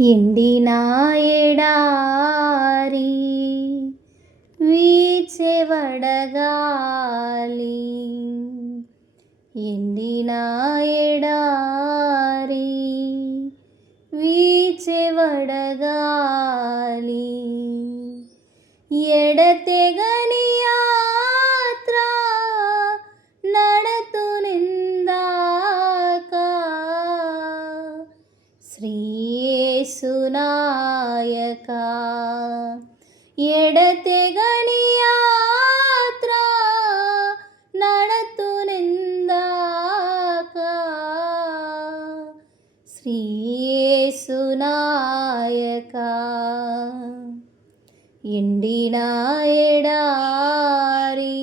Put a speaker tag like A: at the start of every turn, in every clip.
A: ఎండిన ఎడారి వీచే వడగాలి. ఎండిన ఎడా శ్రీయేసునాయక ఎడతెగని యాత్ర నడతు నిందాక శ్రీయేసునాయక ఎండిన ఎడారి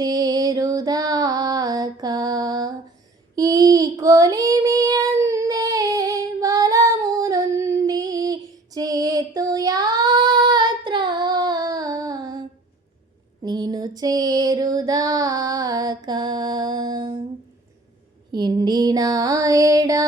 A: చేరుదాకా. ఈ కొలిమి అందే బలమునుంది చేతు యాత్ర. నేను చేరుదాకా. ఎండినా ఎడా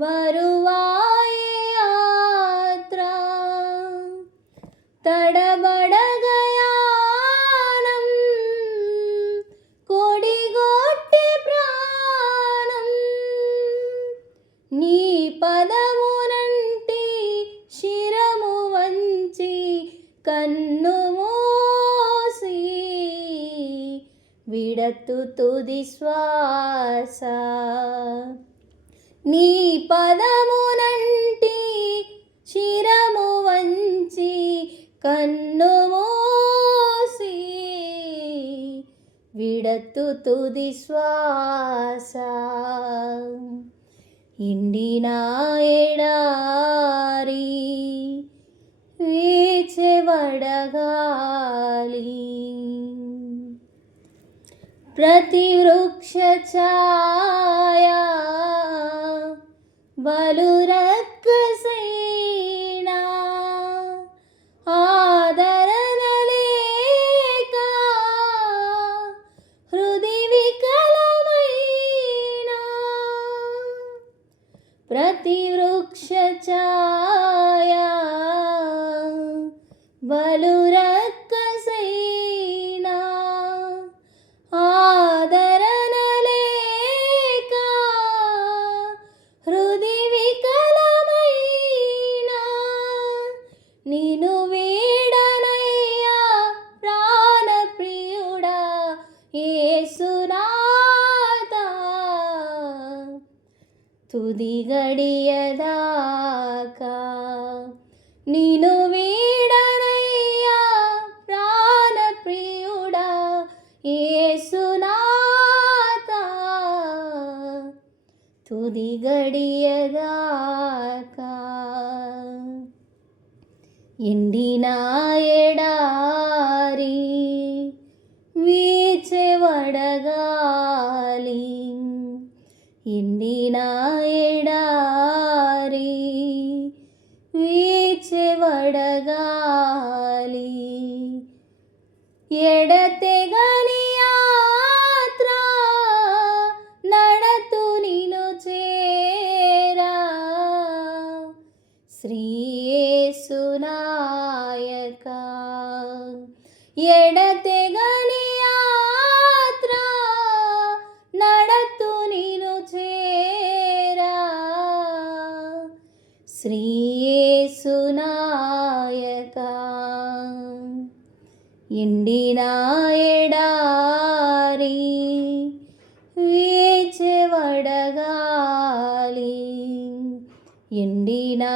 A: బరువాయే యాత్ర తడబడగయానం కొడిగొట్టె ప్రాణం నీ పదమునంటి శిరము వంచి కన్ను మూసి విడతు తుది శ్వాస నీ పదమునంటి శిరము వంచి కన్ను మోసి విడత్తు తుది శ్వాస. ఇండిన ఎడారి వీచెబడగాలి ప్రతి వృక్ష బలు రక్కసైనా ఆదరణ లేక హృది వికలమైనా? ప్రతి వృక్ష ఛాయా బలు తుది గడియదాకా నిను వీడనయ్యా ప్రాణప్రియుడా ఏసునాథా తుది గడియదాకా ఎండిన ఎడారి వీచెవడగాలి ఎడతెగని యాత్ర నడతు నిను చేరా. శ్రీయేసునాయక ఎడతెగని యాత్ర నడతు నిను చేరా. శ్రీ ఎండిన ఎడారి వేచెవడగాలి ఎండినా